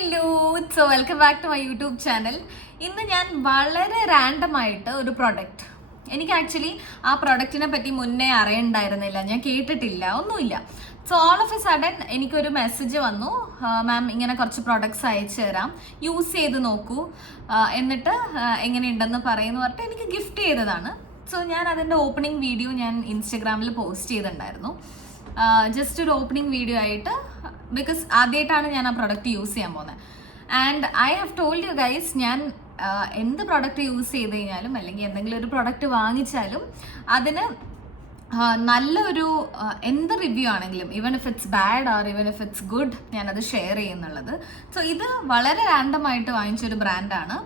Hello, so welcome back to my YouTube channel. ഇന്ന് ഞാൻ വളരെ റാൻഡം ആയിട്ട് ഒരു പ്രൊഡക്റ്റ്, എനിക്ക് ആക്ച്വലി ആ പ്രൊഡക്റ്റിനെ പറ്റി മുന്നേ അറിയണ്ടായിരുന്നില്ല, ഞാൻ കേട്ടിട്ടില്ല, ഒന്നുമില്ല. So all of A sudden എനിക്കൊരു മെസ്സേജ് വന്നു, മാം ഇങ്ങനെ കുറച്ച് പ്രൊഡക്ട്സ് അയച്ചു തരാം, യൂസ് ചെയ്ത് നോക്കൂ, എന്നിട്ട് എങ്ങനെയുണ്ടെന്ന് പറയുന്നു പറഞ്ഞിട്ട് എനിക്ക് ഗിഫ്റ്റ് ചെയ്തതാണ്. സോ ഞാൻ അതിൻ്റെ ഓപ്പണിംഗ് വീഡിയോ ഞാൻ ഇൻസ്റ്റഗ്രാമിൽ പോസ്റ്റ് ചെയ്തിട്ടുണ്ടായിരുന്നു. ജസ്റ്റ് ഒരു ഓപ്പണിംഗ് വീഡിയോ ആയിട്ട്, ബിക്കോസ് ആദ്യമായിട്ടാണ് ഞാൻ ആ പ്രൊഡക്റ്റ് യൂസ് ചെയ്യാൻ പോകുന്നത്. And I have told you guys, ഞാൻ എന്ത് പ്രൊഡക്റ്റ് യൂസ് ചെയ്ത് കഴിഞ്ഞാലും അല്ലെങ്കിൽ എന്തെങ്കിലും ഒരു പ്രൊഡക്റ്റ് വാങ്ങിച്ചാലും അതിന് നല്ലൊരു എന്ത് റിവ്യൂ ആണെങ്കിലും, even if it's bad or even if it's good, ഞാനത് ഷെയർ ചെയ്യുന്നുള്ളത്. സോ ഇത് വളരെ റാൻഡമായിട്ട് വാങ്ങിച്ചൊരു ബ്രാൻഡാണ്.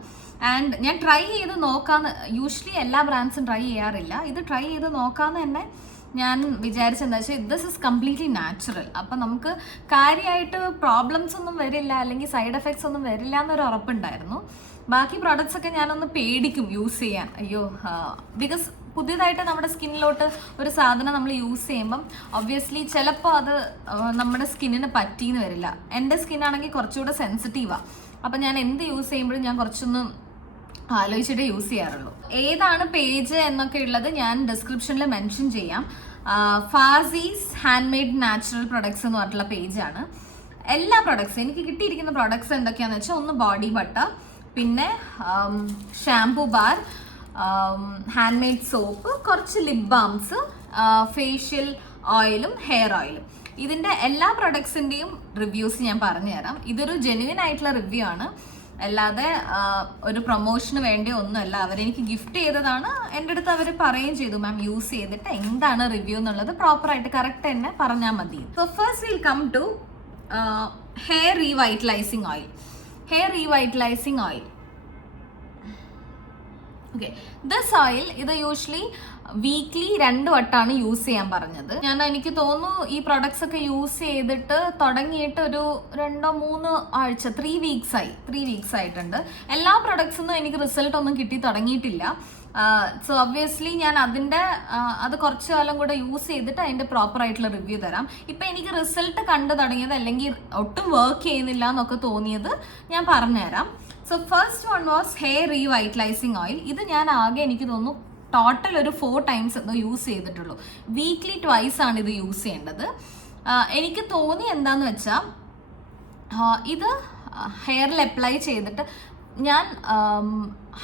ആൻഡ് ഞാൻ ട്രൈ ചെയ്ത് നോക്കാന്ന്, യൂഷ്വലി എല്ലാ ബ്രാൻഡ്സും ട്രൈ ചെയ്യാറില്ല, ഇത് ട്രൈ ചെയ്ത് നോക്കാമെന്ന് തന്നെ ഞാൻ വിചാരിച്ചെന്താ വെച്ചാൽ ദിസ് ഇസ് കംപ്ലീറ്റ്ലി നാച്ചുറൽ. അപ്പം നമുക്ക് കാര്യമായിട്ട് പ്രോബ്ലംസ് ഒന്നും വരില്ല അല്ലെങ്കിൽ സൈഡ് എഫക്ട്സ് ഒന്നും വരില്ല എന്നൊരു ഉറപ്പുണ്ടായിരുന്നു. ബാക്കി പ്രോഡക്ട്സ് ഒക്കെ ഞാനൊന്ന് പേടിക്കും യൂസ് ചെയ്യാൻ, അയ്യോ, ബിക്കോസ് പുതിയതായിട്ട് നമ്മുടെ സ്കിന്നിലോട്ട് ഒരു സാധനം നമ്മൾ യൂസ് ചെയ്യുമ്പം ഒബ്വിയസ്ലി ചിലപ്പോൾ അത് നമ്മുടെ സ്കിന്നിന് പറ്റിയെന്ന് വരില്ല. എൻ്റെ സ്കിന്നാണെങ്കിൽ കുറച്ചുകൂടെ സെൻസിറ്റീവാണ്. അപ്പം ഞാൻ എന്ത് യൂസ് ചെയ്യുമ്പോഴും ഞാൻ കുറച്ചൊന്ന് ആലോചിച്ചിട്ട് യൂസ് ചെയ്യാറുള്ളൂ. ഏതാണ് പേജ് എന്നൊക്കെ ഉള്ളത് ഞാൻ ഡിസ്ക്രിപ്ഷനിൽ മെൻഷൻ ചെയ്യാം. ഫാസീസ് ഹാൻഡ് മെയ്ഡ് നാച്ചുറൽ പ്രൊഡക്ട്സ് എന്ന് പറഞ്ഞിട്ടുള്ള പേജാണ്. എല്ലാ പ്രൊഡക്ട്സും എനിക്ക് കിട്ടിയിരിക്കുന്ന പ്രൊഡക്ട്സ് എന്തൊക്കെയാണെന്ന് വെച്ചാൽ, ഒന്ന് ബോഡി ബട്ടർ, പിന്നെ shampoo bar, hand made soap, കുറച്ച് ലിപ് ബാംസ്, ഫേഷ്യൽ ഓയിലും ഹെയർ ഓയിലും. ഇതിൻ്റെ എല്ലാ പ്രൊഡക്ട്സിൻ്റെയും റിവ്യൂസ് ഞാൻ പറഞ്ഞുതരാം. ഇതൊരു ജെന്യുവൻ ആയിട്ടുള്ള റിവ്യൂ ആണ്, അല്ലാതെ ഒരു പ്രൊമോഷന് വേണ്ടി ഒന്നുമല്ല. അവരെനിക്ക് ഗിഫ്റ്റ് ചെയ്തതാണ്. എൻ്റെ അടുത്ത് അവർ പറയുകയും ചെയ്തു, മാം യൂസ് ചെയ്തിട്ട് എന്താണ് റിവ്യൂ എന്നുള്ളത് പ്രോപ്പറായിട്ട് കറക്റ്റ് തന്നെ പറഞ്ഞാൽ മതി. So first will come to hair revitalising oil. Hair revitalising oil, okay, this oil ഇത് യൂഷ്വലി വീക്ക്ലി 2 വട്ടമാണ് യൂസ് ചെയ്യാൻ പറഞ്ഞത്. എനിക്ക് തോന്നുന്നു ഈ പ്രൊഡക്ട്സ് ഒക്കെ യൂസ് ചെയ്തിട്ട് തുടങ്ങിയിട്ട് ഒരു 2-3 ആഴ്ച, 3 വീക്സ് ആയിട്ടുണ്ട്. എല്ലാ പ്രൊഡക്ട്സൊന്നും എനിക്ക് റിസൾട്ട് ഒന്നും കിട്ടി തുടങ്ങിയിട്ടില്ല. സോ ഒബ്വിയസ്ലി ഞാൻ അത് കുറച്ച് കാലം കൂടെ യൂസ് ചെയ്തിട്ട് അതിൻ്റെ പ്രോപ്പർ ആയിട്ടുള്ള റിവ്യൂ തരാം. ഇപ്പം എനിക്ക് റിസൾട്ട് കണ്ടു തുടങ്ങിയത് അല്ലെങ്കിൽ ഒട്ടും വർക്ക് ചെയ്യുന്നില്ല എന്നൊക്കെ തോന്നിയത് ഞാൻ പറഞ്ഞുതരാം. So first one was hair revitalising oil. ഇത് ഞാൻ ആകെ എനിക്ക് തോന്നുന്നു ടോട്ടൽ ഒരു 4 ടൈംസ് എന്തോ യൂസ് ചെയ്തിട്ടുള്ളൂ. വീക്ക്ലി 2 ആണ് ഇത് യൂസ് ചെയ്യേണ്ടത്. എനിക്ക് തോന്നി എന്താന്ന് വെച്ചാൽ, ഇത് ഹെയറിൽ അപ്ലൈ ചെയ്തിട്ട് ഞാൻ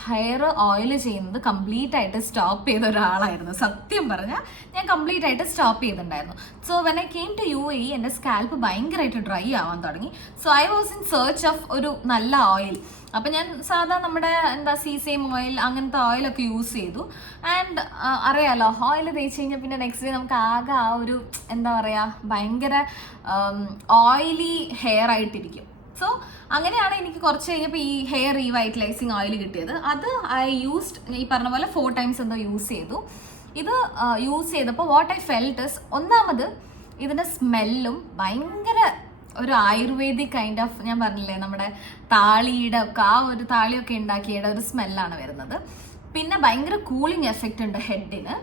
ഹെയർ ഓയിൽ ചെയ്യുന്നത് കംപ്ലീറ്റ് ആയിട്ട് സ്റ്റോപ്പ് ചെയ്ത ഒരാളായിരുന്നു. സത്യം പറഞ്ഞാൽ ഞാൻ കംപ്ലീറ്റ് ആയിട്ട് സ്റ്റോപ്പ് ചെയ്തിട്ടുണ്ടായിരുന്നു. So when I came to UAE എൻ്റെ സ്കാൽപ്പ് ഭയങ്കരമായിട്ട് ഡ്രൈ ആവാൻ തുടങ്ങി. So I was in search of ഒരു നല്ല ഓയിൽ. അപ്പം ഞാൻ സാധാ നമ്മുടെ സീസെയിം ഓയിൽ, അങ്ങനത്തെ ഓയിലൊക്കെ യൂസ് ചെയ്തു. ആൻഡ് അറിയാലോ, ഓയിൽ തേച്ച് കഴിഞ്ഞാൽ പിന്നെ നെക്സ്റ്റ് ഡേ നമുക്ക് ആകെ ആ ഒരു ഭയങ്കര ഓയിലി ഹെയർ ആയിട്ടിരിക്കും. സോ അങ്ങനെയാണ് എനിക്ക് കുറച്ച് കഴിഞ്ഞപ്പോൾ ഈ ഹെയർ റീവൈറ്റലൈസിങ് ഓയിൽ കിട്ടിയത്. അത് ഐ യൂസ്ഡ്, ഈ പറഞ്ഞ പോലെ 4 ടൈംസ് എന്തോ യൂസ് ചെയ്തു. ഇത് യൂസ് ചെയ്തപ്പോൾ വാട്ട് ഐ ഫെൽറ്റ് ഇസ്, ഒന്നാമത് ഇതിൻ്റെ സ്മെല്ലും ഭയങ്കര ഒരു ആയുർവേദിക് കൈൻഡ് ഓഫ്, ഞാൻ പറഞ്ഞില്ലേ നമ്മുടെ താളിയുടെ ഒക്കെ ആ ഒരു താളിയൊക്കെ ഉണ്ടാക്കിയുടെ ഒരു സ്മെല്ലാണ് വരുന്നത്. പിന്നെ ഭയങ്കര കൂളിംഗ് എഫക്റ്റ് ഉണ്ട് ഹെഡിന്.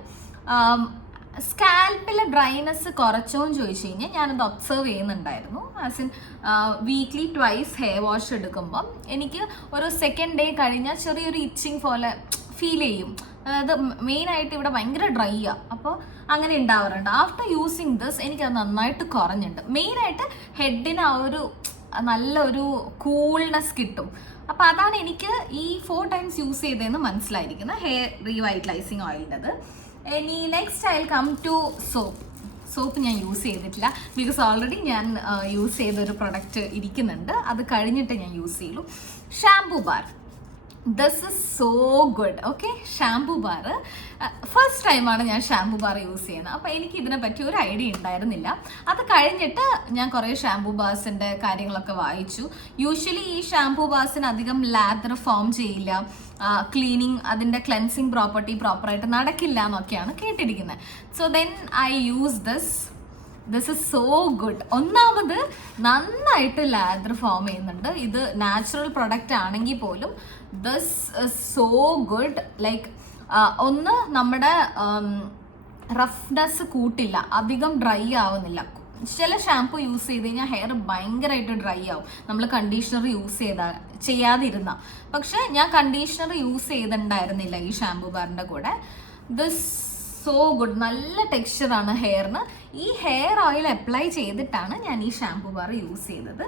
സ്കാൽപ്പിലെ ഡ്രൈനെസ് കുറച്ചോന്ന് ചോദിച്ചു കഴിഞ്ഞാൽ ഞാനത് ഒബ്സർവ് ചെയ്യുന്നുണ്ടായിരുന്നു. As in weekly 2 hair wash എടുക്കുമ്പം എനിക്ക് ഒരു 2nd ഡേ കഴിഞ്ഞാൽ ചെറിയൊരു ഇച്ചിങ് പോലെ ഫീൽ ചെയ്യും. അതായത് മെയിനായിട്ട് ഇവിടെ ഭയങ്കര ഡ്രൈ ആണ്, അപ്പോൾ അങ്ങനെ ഉണ്ടാവാറുണ്ട്. ആഫ്റ്റർ യൂസിങ് ദിസ് എനിക്കത് നന്നായിട്ട് കുറഞ്ഞിട്ടുണ്ട്. മെയിനായിട്ട് ഹെഡിന് ആ ഒരു നല്ലൊരു കൂൾനെസ് കിട്ടും. അപ്പോൾ അതാണ് എനിക്ക് ഈ 4 ടൈംസ് യൂസ് ചെയ്തതെന്ന് മനസ്സിലായിരിക്കുന്നത് ഹെയർ റീവൈറ്റലൈസിങ് ഓയിലിൻ്റെത്. ഇനി next I will come to soap ഞാൻ യൂസ് ചെയ്തിട്ടില്ല, ബിക്കോസ് ഓൾറെഡി ഞാൻ യൂസ് ചെയ്തൊരു പ്രൊഡക്റ്റ് ഇരിക്കുന്നുണ്ട്, അത് കഴിഞ്ഞിട്ട് ഞാൻ യൂസ് ചെയ്യുള്ളൂ. Shampoo bar, this is so good. Okay, shampoo bar first ടൈമാണ് ഞാൻ ഷാംപൂ ബാർ യൂസ് ചെയ്യുന്നത്. അപ്പോൾ എനിക്ക് ഇതിനെ പറ്റി ഒരു ഐഡിയ ഉണ്ടായിരുന്നില്ല. അത് കഴിഞ്ഞിട്ട് ഞാൻ കുറേ ഷാംപൂ ബാർസിൻ്റെ കാര്യങ്ങളൊക്കെ വായിച്ചു. യൂഷ്വലി ഈ ഷാംപൂ ബാർസിന് അധികം ലാദർ ഫോം ചെയ്യില്ല, ക്ലീനിങ്, അതിൻ്റെ ക്ലെൻസിങ് പ്രോപ്പറായിട്ട് നടക്കില്ല എന്നൊക്കെയാണ് കേട്ടിരിക്കുന്നത്. So then I use this is so good. ഒന്നാമത് നന്നായിട്ട് ലാദർ ഫോം ചെയ്യുന്നുണ്ട്. ഇത് നാച്ചുറൽ പ്രൊഡക്റ്റ് ആണെങ്കിൽ പോലും this is so good. Like ഒന്ന് നമ്മുടെ റഫ്നെസ് കൂട്ടില്ല, അധികം ഡ്രൈ ആവുന്നില്ല, ചില ഷാമ്പു യൂസ് ചെയ്ത് കഴിഞ്ഞാൽ ഹെയർ ഭയങ്കരമായിട്ട് ഡ്രൈ ആവും നമ്മൾ കണ്ടീഷണർ യൂസ് ചെയ്യാതിരുന്ന. പക്ഷെ ഞാൻ കണ്ടീഷണർ യൂസ് ചെയ്തിട്ടുണ്ടായിരുന്നില്ല ഈ ഷാമ്പു ബാറിന്റെ കൂടെ. ദിസ് സോ ഗുഡ്, നല്ല ടെക്സ്ചറാണ് ഹെയറിന്. ഈ ഹെയർ ഓയിൽ അപ്ലൈ ചെയ്തിട്ടാണ് ഞാൻ ഈ ഷാമ്പു ബാർ യൂസ് ചെയ്തത്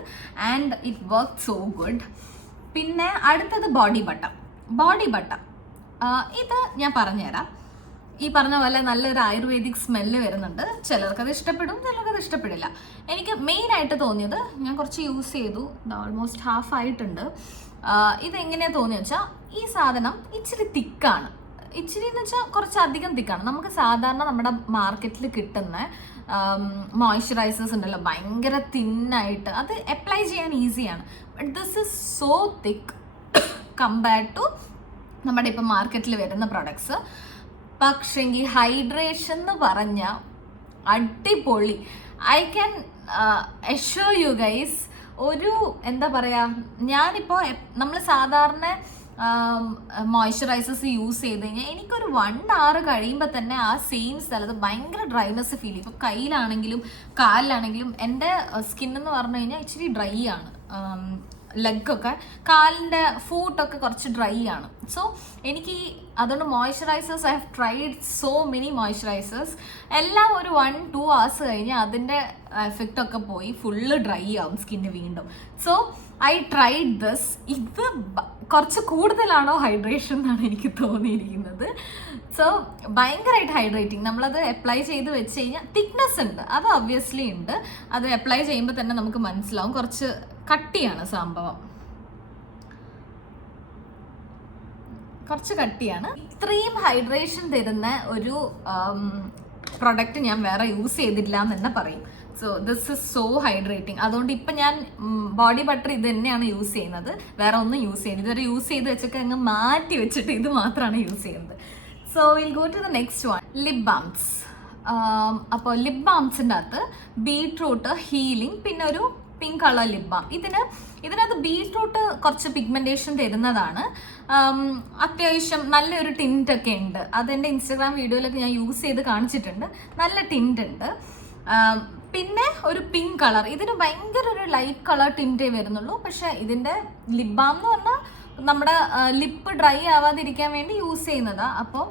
and it work so good. പിന്നെ അടുത്തത് ബോഡി ബട്ടർ. ഇത് ഞാൻ പറഞ്ഞുതരാം. ഈ പറഞ്ഞ പോലെ നല്ലൊരു ആയുർവേദിക് സ്മെല്ല് വരുന്നുണ്ട്. ചിലർക്കത് ഇഷ്ടപ്പെടും, ചിലർക്കത് ഇഷ്ടപ്പെടില്ല. എനിക്ക് മെയിനായിട്ട് തോന്നിയത്, ഞാൻ കുറച്ച് യൂസ് ചെയ്തു, ഓൾമോസ്റ്റ് ഹാഫ് ആയിട്ടുണ്ട്. ഇതെങ്ങനെയാണ് തോന്നിയെന്ന് വെച്ചാൽ ഈ സാധനം ഇച്ചിരി തിക്കാണ്. ഇച്ചിരി എന്ന് വെച്ചാൽ കുറച്ചധികം തിക്കാണ്. നമുക്ക് സാധാരണ നമ്മുടെ മാർക്കറ്റിൽ കിട്ടുന്ന മോയ്സ്ചറൈസേഴ്സ് ഉണ്ടല്ലോ, ഭയങ്കര തിന്നായിട്ട്, അത് അപ്ലൈ ചെയ്യാൻ ഈസിയാണ്. But this is so thick compared to നമ്മുടെ ഇപ്പം മാർക്കറ്റിൽ വരുന്ന പ്രൊഡക്ട്സ്. പക്ഷെങ്കിൽ ഹൈഡ്രേഷൻ എന്ന് പറഞ്ഞ അടിപൊളി. I can assure you guys, ഒരു എന്താ പറയുക, ഞാനിപ്പോൾ നമ്മൾ സാധാരണ മോയ്സ്ചറൈസേഴ്സ് യൂസ് ചെയ്ത് കഴിഞ്ഞാൽ എനിക്കൊരു 1 hour കഴിയുമ്പോൾ തന്നെ ആ സെയിം സ്ഥലത്ത് ഭയങ്കര ഡ്രൈനെസ് ഫീൽ ചെയ്യും. ഇപ്പോൾ കയ്യിലാണെങ്കിലും കാലിലാണെങ്കിലും എൻ്റെ സ്കിൻ എന്ന് പറഞ്ഞു കഴിഞ്ഞാൽ ഇച്ചിരി ഡ്രൈ ആണ്. ലെഗൊക്കെ, കാലിൻ്റെ ഫൂട്ടൊക്കെ കുറച്ച് ഡ്രൈ ആണ്. സോ എനിക്ക് അതുകൊണ്ട് moisturisers I have tried so many moisturisers, എല്ലാം ഒരു 1-2 hours കഴിഞ്ഞ് അതിൻ്റെ എഫക്റ്റ് ഒക്കെ പോയി ഫുള്ള് ഡ്രൈ ആവും സ്കിന്ന് വീണ്ടും. So I tried this. ഇത് കുറച്ച് കൂടുതലാണോ ഹൈഡ്രേഷൻ എന്നാണ് എനിക്ക് തോന്നിയിരിക്കുന്നത്. സോ ഭയങ്കരമായിട്ട് ഹൈഡ്രേറ്റിംഗ്. നമ്മളത് അപ്ലൈ ചെയ്ത് വെച്ച് കഴിഞ്ഞാൽ തിക്നെസ് ഉണ്ട്, അത് ഒബ്വിയസ്ലി ഉണ്ട്. അത് അപ്ലൈ ചെയ്യുമ്പോൾ തന്നെ നമുക്ക് മനസ്സിലാവും, കുറച്ച് കട്ടിയാണ് സംഭവം, കുറച്ച് കട്ടിയാണ്. ഇത്രയും ഹൈഡ്രേഷൻ തരുന്ന ഒരു പ്രൊഡക്റ്റ് ഞാൻ വേറെ യൂസ് ചെയ്തില്ല എന്ന് തന്നെ പറയും. So this is so hydrating. അതുകൊണ്ട് ഇപ്പം ഞാൻ ബോഡി ബട്ടർ ഇത് തന്നെയാണ് യൂസ് ചെയ്യുന്നത്, വേറെ ഒന്നും യൂസ് ചെയ്യുന്നത്. ഇതുവരെ യൂസ് ചെയ്ത് വെച്ചൊക്കെ അങ്ങ് മാറ്റി വെച്ചിട്ട് ഇത് മാത്രമാണ് യൂസ് ചെയ്യുന്നത്. So will go to the next one, lip balms. അപ്പോൾ ലിപ് ബാംസിൻ്റെ അകത്ത് ബീട്രൂട്ട്, ഹീലിംഗ്, പിന്നെ ഒരു പിങ്ക് കളർ ലിപ് ബാം. ഇതിനകത്ത് ബീട്രൂട്ട് കുറച്ച് പിഗ്മെന്റേഷൻ തരുന്നതാണ്. അത്യാവശ്യം നല്ലൊരു ടിൻറ്റ് ഒക്കെ ഉണ്ട്. അതെൻ്റെ ഇൻസ്റ്റാഗ്രാം വീഡിയോയിലൊക്കെ ഞാൻ യൂസ് ചെയ്ത് കാണിച്ചിട്ടുണ്ട്. നല്ല ടിൻറ്റ് ഉണ്ട്. പിന്നെ ഒരു പിങ്ക് കളർ, ഇതിന് ഭയങ്കര ഒരു ലൈറ്റ് കളർ ടിൻറ്റേ വരുന്നുള്ളൂ. പക്ഷെ ഇതിൻ്റെ ലിപ് ബാം എന്ന് പറഞ്ഞാൽ നമ്മുടെ ലിപ്പ് ഡ്രൈ ആവാതിരിക്കാൻ വേണ്ടി യൂസ് ചെയ്യുന്നതാണ്. അപ്പോൾ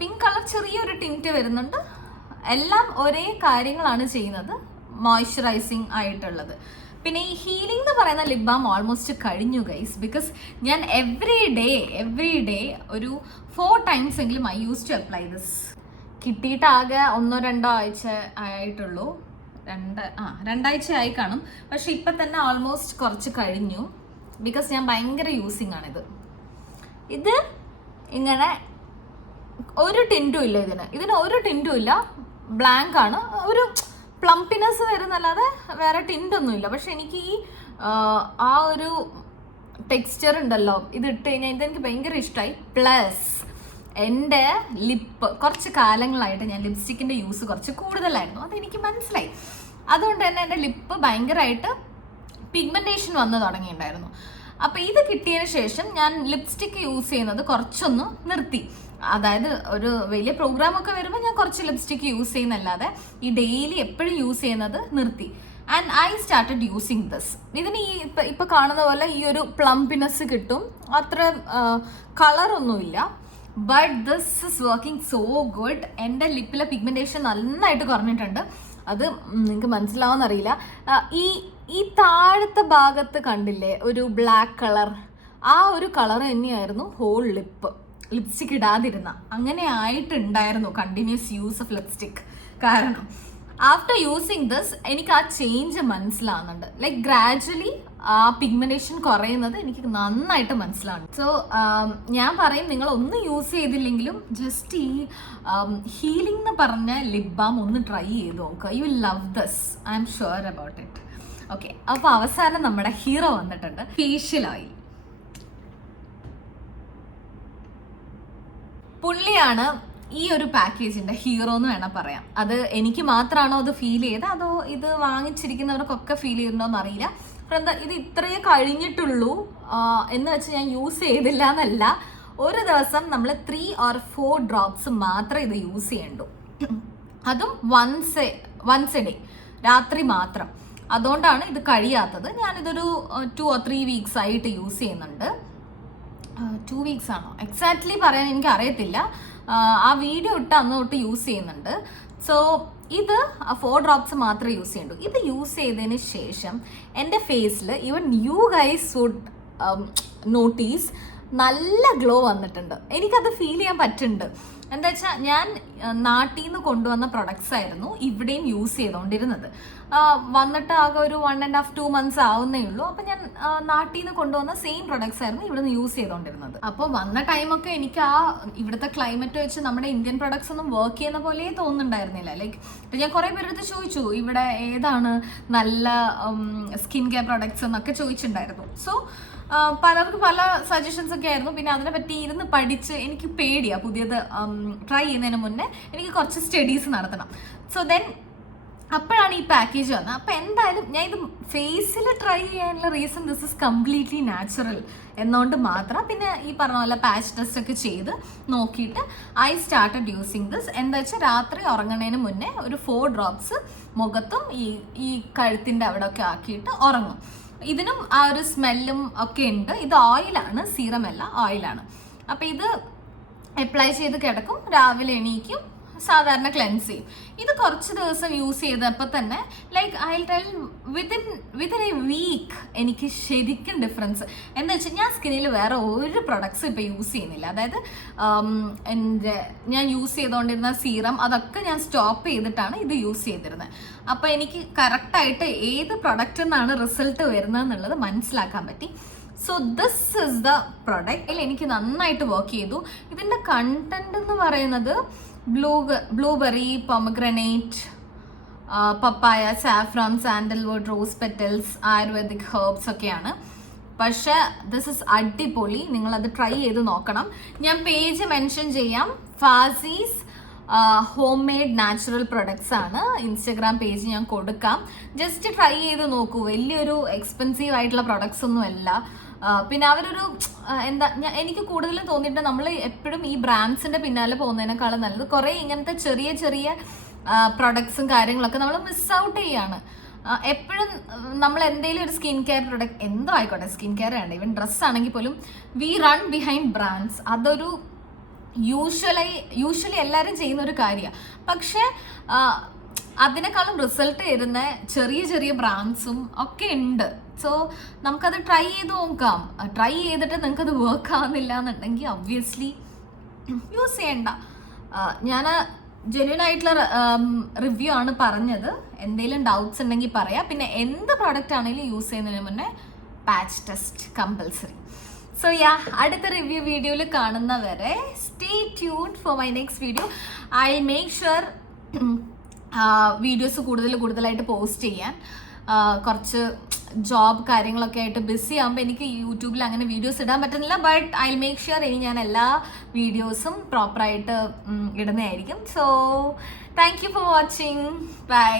പിങ്ക് കളർ ചെറിയൊരു ടിൻറ്റ് വരുന്നുണ്ട്. എല്ലാം ഒരേ കാര്യങ്ങളാണ് ചെയ്യുന്നത്, മോയ്സ്ചറൈസിങ് ആയിട്ടുള്ളത്. പിന്നെ ഈ ഹീലിംഗ് എന്ന് പറയുന്ന ലിപ് ബാം ഓൾമോസ്റ്റ് കഴിഞ്ഞു ഗൈസ്. ബിക്കോസ് ഞാൻ എവറി ഡേ ഒരു 4 times എങ്കിലും I use to apply this. കിട്ടിയിട്ട് ആകെ 1-2 ആഴ്ച ആയിട്ടുള്ളൂ, 2 ആഴ്ച ആയി കാണും. പക്ഷെ ഇപ്പം തന്നെ ഓൾമോസ്റ്റ് കുറച്ച് കഴിഞ്ഞു. ബിക്കോസ് ഞാൻ ഭയങ്കര യൂസിങ് ആണിത്. ഇത് ഇങ്ങനെ ഒരു ടിൻറ്റും ഇല്ല, ഇതിന് ഒരു ടിൻറ്റും ഇല്ല, ബ്ലാങ്ക് ആണ്. ഒരു പ്ലംപിനെസ് വരുന്നല്ലാതെ വേറെ ടിൻറ്റൊന്നും ഇല്ല. പക്ഷെ എനിക്ക് ഈ ആ ഒരു ടെക്സ്ചർ ഉണ്ടല്ലോ, ഇത് ഇട്ട് കഴിഞ്ഞാൽ ഇതെനിക്ക് ഭയങ്കര ഇഷ്ടമായി. പ്ലസ് എൻ്റെ ലിപ്പ് കുറച്ച് കാലങ്ങളായിട്ട് ഞാൻ ലിപ്സ്റ്റിക്കിൻ്റെ യൂസ് കുറച്ച് കൂടുതലായിരുന്നു, അതെനിക്ക് മനസ്സിലായി. അതുകൊണ്ട് തന്നെ എൻ്റെ ലിപ്പ് ഭയങ്കരമായിട്ട് പിഗ്മെൻറ്റേഷൻ വന്ന് തുടങ്ങിയിട്ടുണ്ടായിരുന്നു. അപ്പോൾ ഇത് കിട്ടിയതിന് ശേഷം ഞാൻ ലിപ്സ്റ്റിക്ക് യൂസ് ചെയ്യുന്നത് കുറച്ചൊന്ന് നിർത്തി. അതായത് ഒരു വലിയ പ്രോഗ്രാമൊക്കെ വരുമ്പോൾ ഞാൻ കുറച്ച് ലിപ്സ്റ്റിക്ക് യൂസ് ചെയ്യുന്നല്ലാതെ ഈ ഡെയിലി എപ്പോഴും യൂസ് ചെയ്യുന്നത് നിർത്തി. And I started using this. ഇതിന് ഈ ഇപ്പം കാണുന്ന പോലെ ഈ ഒരു പ്ലംപിനെസ് കിട്ടും, അത്ര കളറൊന്നുമില്ല. But this is working so good. എൻ്റെ ലിപ്പിലെ പിഗ്മെൻറ്റേഷൻ നന്നായിട്ട് കുറഞ്ഞിട്ടുണ്ട്. അത് നിങ്ങൾക്ക് മനസ്സിലാവുമെന്നറിയില്ല. ഈ താഴത്തെ ഭാഗത്ത് കണ്ടില്ലേ ഒരു ബ്ലാക്ക് കളർ, ആ ഒരു കളർ തന്നെയായിരുന്നു ഹോൾ ലിപ്സ്റ്റിക് ഇടാതിരുന്ന. അങ്ങനെ ആയിട്ടുണ്ടായിരുന്നു കണ്ടിന്യൂസ് യൂസ് ഓഫ് ലിപ്സ്റ്റിക്. കാരണം ആഫ്റ്റർ യൂസിങ് ദിസ് എനിക്ക് ആ ചേഞ്ച് മനസ്സിലാവുന്നുണ്ട്. ലൈക്ക് ഗ്രാജുവലി ആ പിഗ്മെന്റേഷൻ കുറയുന്നത് എനിക്ക് നന്നായിട്ട് മനസ്സിലാവുന്നു. സോ ഞാൻ പറയും, നിങ്ങൾ ഒന്നും യൂസ് ചെയ്തില്ലെങ്കിലും ജസ്റ്റ് ഈ ഹീലിംഗ് എന്ന് പറഞ്ഞ ലിപ് ബാം ഒന്ന് ട്രൈ ചെയ്ത് നോക്കുക. You will love this, I am sure about it. Okay, അപ്പോൾ അവസാനം നമ്മുടെ ഹീറോ വന്നിട്ടുണ്ട്, ഫേഷ്യൽ ഓയിൽ. പുള്ളിയാണ് ഈ ഒരു പാക്കേജിന്റെ ഹീറോ എന്ന് വേണം പറയാം. അത് എനിക്ക് മാത്രമാണോ അത് ഫീൽ ചെയ്തത്, അതോ ഇത് വാങ്ങിച്ചിരിക്കുന്നവർക്കൊക്കെ ഫീൽ ചെയ്തിട്ടുണ്ടോന്ന് അറിയില്ല. എന്താ ഇത് ഇത്രയേ കഴിഞ്ഞിട്ടുള്ളൂ എന്ന് വെച്ച് ഞാൻ യൂസ് ചെയ്തില്ല എന്നല്ല. ഒരു ദിവസം നമ്മൾ 3 or 4 drops മാത്രമേ ഇത് യൂസ് ചെയ്യണ്ടൂ. അതും വൺസ് എ ഡേ. രാത്രി മാത്രം. അതുകൊണ്ടാണ് ഇത് കഴിയാത്തത്. ഞാനിതൊരു 2 or 3 weeks ആയിട്ട് യൂസ് ചെയ്യുന്നുണ്ട്. 2 weeks ആണോ എക്സാക്ട്ലി പറയാൻ എനിക്ക് അറിയത്തില്ല. ആ വീഡിയോ ഇട്ട് അന്ന് തൊട്ട് യൂസ് ചെയ്യുന്നുണ്ട്. സോ ഇത് 4 drops മാത്രമേ യൂസ് ചെയ്യണ്ടൂ. ഇത് യൂസ് ചെയ്തതിന് ശേഷം എൻ്റെ ഫേസിൽ even you guys would notice നല്ല ഗ്ലോ വന്നിട്ടുണ്ട്. എനിക്കത് ഫീൽ ചെയ്യാൻ പറ്റുന്നുണ്ട്. എന്താ വെച്ചാൽ ഞാൻ നാട്ടിൽ നിന്ന് കൊണ്ടുവന്ന പ്രൊഡക്ട്സ് ആയിരുന്നു ഇവിടെയും യൂസ് ചെയ്തുകൊണ്ടിരുന്നത്. വന്നിട്ട് ആകെ ഒരു 1.5-2 months ആവുന്നേ ഉള്ളൂ. അപ്പം ഞാൻ നാട്ടിൽ നിന്ന് കൊണ്ടുവന്ന സെയിം പ്രൊഡക്ട്സ് ആയിരുന്നു ഇവിടെ നിന്ന് യൂസ് ചെയ്തുകൊണ്ടിരുന്നത്. അപ്പോൾ വന്ന ടൈമൊക്കെ എനിക്ക് ഇവിടുത്തെ ക്ലൈമറ്റ് വെച്ച് നമ്മുടെ ഇന്ത്യൻ പ്രൊഡക്ട്സ് ഒന്നും വർക്ക് ചെയ്യുന്ന പോലെ തോന്നുന്നുണ്ടായിരുന്നില്ല. ലൈക്ക് ഇപ്പം ഞാൻ കുറേ പേരെടുത്ത് ചോദിച്ചു ഇവിടെ ഏതാണ് നല്ല സ്കിൻ കെയർ പ്രൊഡക്ട്സ് എന്നൊക്കെ ചോദിച്ചിട്ടുണ്ടായിരുന്നു. സോ പലർക്ക് പല സജഷൻസ് ഒക്കെ ആയിരുന്നു. പിന്നെ അതിനെപ്പറ്റി ഇരുന്ന് പഠിച്ച് എനിക്ക് പേടിയാണ് പുതിയത് ട്രൈ ചെയ്യുന്നതിന് മുന്നേ എനിക്ക് കുറച്ച് സ്റ്റഡീസ് നടത്തണം. സോ ദെൻ അപ്പോഴാണ് ഈ പാക്കേജ് വന്നത്. അപ്പോൾ എന്തായാലും ഞാൻ ഇത് ഫേസിൽ ട്രൈ ചെയ്യാനുള്ള reason this is completely natural എന്നുകൊണ്ട് മാത്രം. പിന്നെ ഈ പറഞ്ഞ പോലെ പാച്ച് ടെസ്റ്റ് ഒക്കെ ചെയ്ത് നോക്കിയിട്ട് ഐ സ്റ്റാർട്ടഡ് യൂസിങ് ദിസ്. എന്താ വെച്ചാൽ രാത്രി ഉറങ്ങുന്നതിന് മുന്നേ ഒരു 4 drops മുഖത്തും ഈ കഴുത്തിൻ്റെ അവിടെ ഒക്കെ ആക്കിയിട്ട് ഉറങ്ങും. ഇതിനും ആ ഒരു സ്മെല്ലും ഒക്കെ ഉണ്ട്. ഇത് ഓയിലാണ്, സീറമല്ല, ഓയിലാണ്. അപ്പം ഇത് അപ്ലൈ ചെയ്ത് കിടക്കും, രാവിലെ എണീക്കും, സാധാരണ ക്ലെൻസ് ചെയ്യും. ഇത് കുറച്ച് ദിവസം യൂസ് ചെയ്തപ്പോൾ തന്നെ like I tell within a week എനിക്ക് ശരിക്കും ഡിഫറൻസ്. എന്താ വെച്ചാൽ ഞാൻ സ്കിന്നിൽ വേറെ ഒരു പ്രൊഡക്ട്സും ഇപ്പോൾ യൂസ് ചെയ്യുന്നില്ല. അതായത് ഞാൻ യൂസ് ചെയ്തുകൊണ്ടിരുന്ന സീറം അതൊക്കെ ഞാൻ സ്റ്റോപ്പ് ചെയ്തിട്ടാണ് ഇത് യൂസ് ചെയ്തിരുന്നത്. അപ്പോൾ എനിക്ക് കറക്റ്റായിട്ട് ഏത് പ്രൊഡക്റ്റിൽ നിന്നാണ് റിസൾട്ട് വരുന്നത് എന്നുള്ളത് മനസ്സിലാക്കാൻ പറ്റി. So this is the product. എനിക്ക് നന്നായിട്ട് വർക്ക് ചെയ്തു. ഇതിൻ്റെ കണ്ടന്റ് എന്ന് പറയുന്നത് blueberry, pomegranate, papaya, saffron, sandalwood, rose petals, ayurvedic herbs ഒക്കെയാണ്. പക്ഷേ ദിസ് ഇസ് അടിപൊളി. നിങ്ങളത് ട്രൈ ചെയ്ത് നോക്കണം. ഞാൻ പേജ് മെൻഷൻ ചെയ്യാം. ഫാസീസ് ഹോം മെയ്ഡ് നാച്ചുറൽ പ്രൊഡക്ട്സ് ആണ് ഇൻസ്റ്റഗ്രാം പേജ് ഞാൻ കൊടുക്കാം. ജസ്റ്റ് ട്രൈ ചെയ്ത് നോക്കൂ. വലിയൊരു എക്സ്പെൻസീവ് ആയിട്ടുള്ള പ്രൊഡക്ട്സ് ഒന്നും അല്ല. പിന്നെ അവരൊരു എനിക്ക് കൂടുതലും തോന്നിയിട്ട് നമ്മൾ എപ്പോഴും ഈ ബ്രാൻഡ്സിന്റെ പിന്നാലെ പോകുന്നതിനേക്കാളും നല്ലത് കുറേ ഇങ്ങനത്തെ ചെറിയ ചെറിയ പ്രൊഡക്ട്സും കാര്യങ്ങളൊക്കെ നമ്മൾ മിസ് ഔട്ട് ചെയ്യാണ്. എപ്പോഴും നമ്മൾ എന്തെങ്കിലും ഒരു സ്കിൻ കെയർ പ്രൊഡക്റ്റ് എന്തോ ആയിക്കോട്ടെ, സ്കിൻ കെയർ വേണ്ട, ഈവൻ ഡ്രസ്സ് ആണെങ്കിൽ പോലും വി റൺ ബിഹൈൻഡ് ബ്രാൻഡ്സ്. അതൊരു യൂഷ്വലി എല്ലാവരും ചെയ്യുന്ന ഒരു കാര്യമാണ്. പക്ഷെ അതിനേക്കാളും റിസൾട്ട് തരുന്ന ചെറിയ ചെറിയ ബ്രാൻഡ്സും ഒക്കെ ഉണ്ട്. സോ നമുക്കത് ട്രൈ ചെയ്ത് നോക്കാം. ട്രൈ ചെയ്തിട്ട് നിങ്ങൾക്കത് വർക്ക് ആവുന്നില്ല എന്നുണ്ടെങ്കിൽ ഒബ്വിയസ്ലി യൂസ് ചെയ്യണ്ട. ഞാൻ ജെന്യൂൻ ആയിട്ടുള്ള റിവ്യൂ ആണ് പറഞ്ഞത്. എന്തെങ്കിലും ഡൗട്ട്സ് ഉണ്ടെങ്കിൽ പറയാം. പിന്നെ എന്ത് പ്രോഡക്റ്റ് ആണെങ്കിലും യൂസ് ചെയ്യുന്നതിന് മുന്നേ പാച്ച് ടെസ്റ്റ് കമ്പൽസറി. സോ അടുത്ത റിവ്യൂ വീഡിയോയിൽ കാണുന്നവരെ stay tuned for my next video. I make sure videos കൂടുതലായിട്ട് പോസ്റ്റ് ചെയ്യാൻ. കുറച്ച് ജോബ് കാര്യങ്ങളൊക്കെ ആയിട്ട് ബിസി ആകുമ്പോൾ എനിക്ക് യൂട്യൂബിൽ അങ്ങനെ വീഡിയോസ് ഇടാൻ പറ്റുന്നില്ല. ബട്ട് ഐ മേക്ക് ഷുവർ ഇനി ഞാൻ എല്ലാ വീഡിയോസും പ്രോപ്പറായിട്ട് ഇടുന്നതായിരിക്കും. So thank you for watching. By.